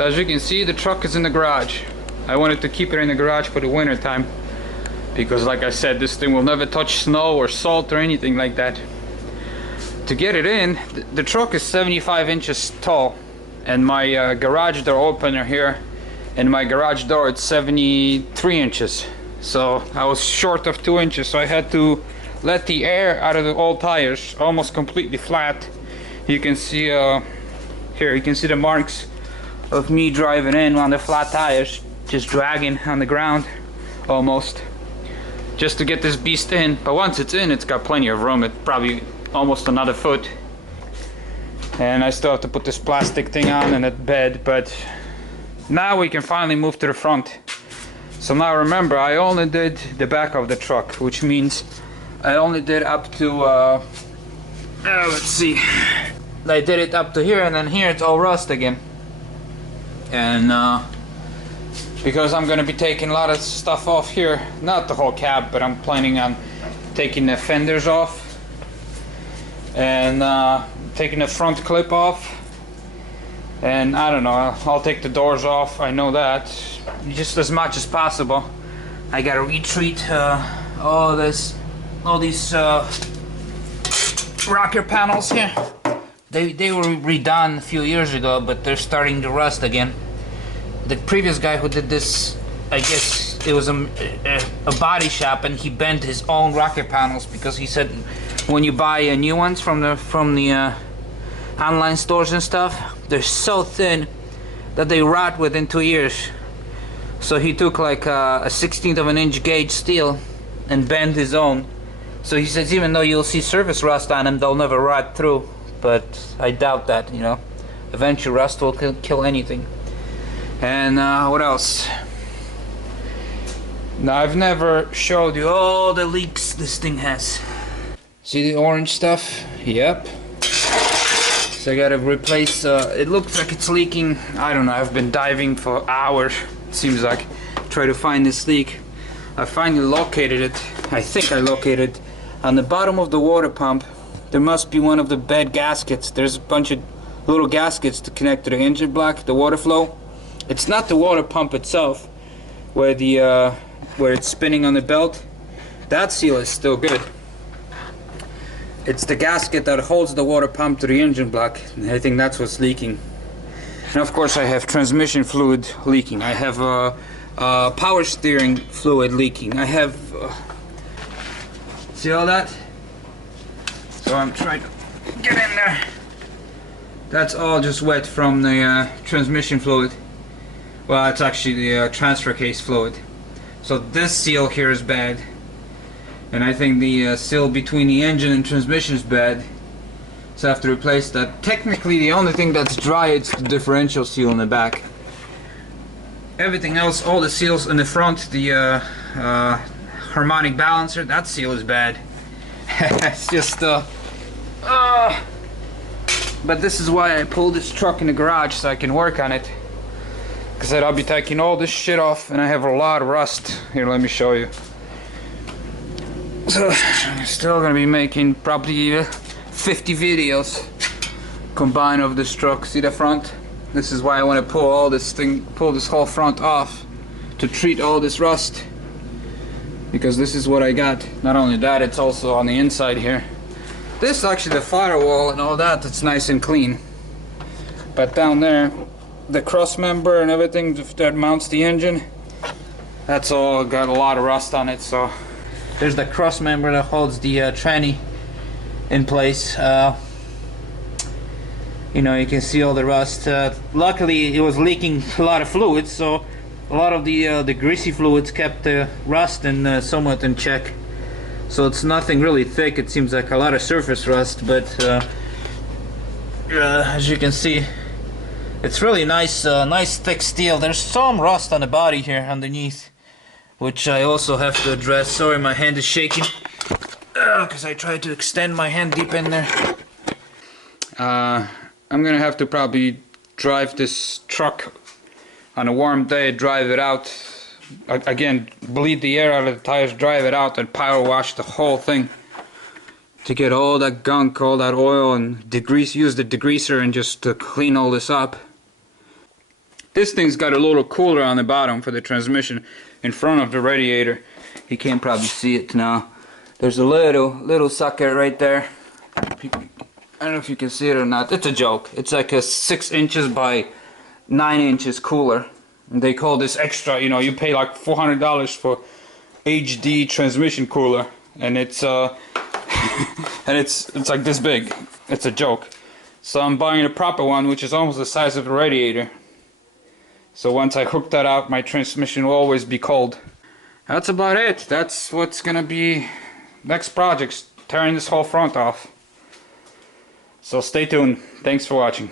So as you can see, the truck is in the garage. I wanted to keep it in the garage for the winter time because, like I said, this thing will never touch snow or salt or anything like that. To get it in, the truck is 75 inches tall, and my garage door opener here, and my garage door, it's 73 inches. So I was short of 2 inches, so I had to let the air out of the old tires, almost completely flat. You can see here, you can see the marks of me driving in on the flat tires, just dragging on the ground almost, just to get this beast in. But once it's in, it's got plenty of room. It's probably almost another foot, and I still have to put this plastic thing on and that bed, but now we can finally move to the front. So now remember, I only did the back of the truck, which means I only did up to let's see, I did it up to here, and then here it's all rust again. And because I'm gonna be taking a lot of stuff off here, not the whole cab, but I'm planning on taking the fenders off and taking the front clip off, and I don't know, I'll take the doors off, I know that, just as much as possible. I gotta retreat all these rocker panels here. They were redone a few years ago, but they're starting to rust again. The previous guy who did this, I guess it was a body shop, and he bent his own rocker panels because he said when you buy new ones from the online stores and stuff, they're so thin that they rot within 2 years. So he took like a 1/16 of an inch gauge steel and bent his own. So he says even though you'll see surface rust on them, they'll never rot through. But I doubt that, you know. Eventually rust will kill anything. And what else? Now, I've never showed you all the leaks this thing has. See the orange stuff? Yep. So I gotta replace, it looks like it's leaking. I don't know, I've been diving for hours, it seems like, try to find this leak. I finally located it. I think I located it on the bottom of the water pump. There must be one of the bad gaskets. There's a bunch of little gaskets to connect to the engine block, the water flow. It's not the water pump itself, where the where it's spinning on the belt. That seal is still good. It's the gasket that holds the water pump to the engine block. I think that's what's leaking. And of course I have transmission fluid leaking. I have power steering fluid leaking. I have see all that? So I'm trying to get in there. That's all just wet from the transmission fluid. Well, it's actually the transfer case fluid. So this seal here is bad, and I think the seal between the engine and transmission is bad, so I have to replace that. Technically the only thing that's dry is the differential seal in the back. Everything else, all the seals in the front, the harmonic balancer, that seal is bad. It's just but this is why I pulled this truck in the garage, so I can work on it. Because I'll be taking all this shit off, and I have a lot of rust. Here, let me show you. So, I'm still gonna be making probably 50 videos combined of this truck. See the front? This is why I want to pull all this thing, pull this whole front off to treat all this rust. Because this is what I got. Not only that, it's also on the inside here. This actually, the firewall and all that, it's nice and clean. But down there, the cross member and everything that mounts the engine, that's all got a lot of rust on it. So there's the cross member that holds the tranny in place. You know, you can see all the rust. Luckily it was leaking a lot of fluids, so a lot of the greasy fluids kept the rust somewhat in check. So it's nothing really thick. It seems like a lot of surface rust, but as you can see, it's really nice, nice thick steel. There's some rust on the body here underneath, which I also have to address. Sorry, my hand is shaking because I tried to extend my hand deep in there. I'm gonna have to probably drive this truck on a warm day, drive it out again, bleed the air out of the tires, drive it out, and power wash the whole thing to get all that gunk, all that oil, and degrease. Use the degreaser and just to clean all this up. This thing's got a little cooler on the bottom for the transmission in front of the radiator. You can't probably see it now. There's a little socket right there. I don't know if you can see it or not. It's a joke. It's like a 6 inches by 9 inches cooler. And they call this extra. You know, you pay like $400 for HD transmission cooler, and it's and it's like this big. It's a joke. So I'm buying a proper one, which is almost the size of the radiator. So once I hook that up, my transmission will always be cold. That's about it. That's what's gonna be next project, tearing this whole front off. So stay tuned. Thanks for watching.